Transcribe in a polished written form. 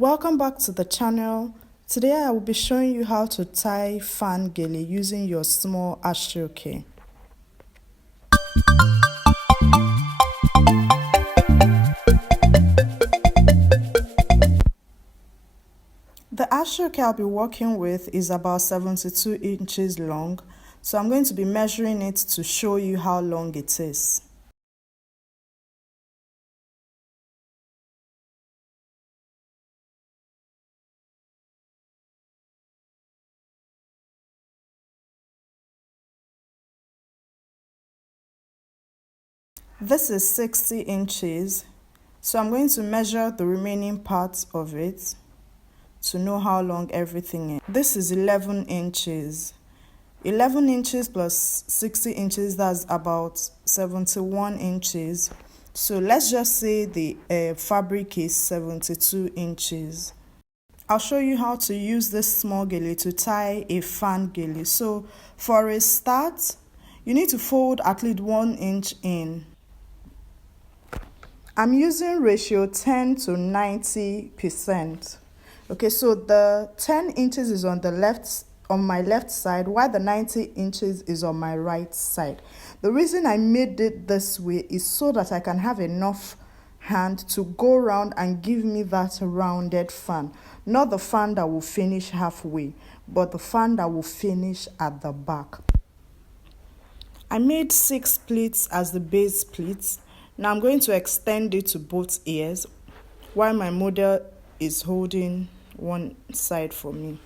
Welcome back to the channel. Today I will be showing you how to tie fan gele using your small Aso Oke. The Aso Oke I'll be working with is about 72 inches long, so I'm going to be measuring it to show you how long it is. This is 60 inches, so I'm going to measure the remaining parts of it to know how long everything is. This is 11 inches. 11 inches plus 60 inches, that's about 71 inches. So let's just say the fabric is 72 inches. I'll show you how to use this small gele to tie a fan gele. So for a start, you need to fold at least 1 inch in. I'm using ratio 10 to 90%. Okay, so the 10 inches is on my left side, while the 90 inches is on my right side. The reason I made it this way is so that I can have enough hand to go around and give me that rounded fan. Not the fan that will finish halfway, but the fan that will finish at the back. I made 6 pleats as the base pleats. Now I'm going to extend it to both ears while my model is holding one side for me.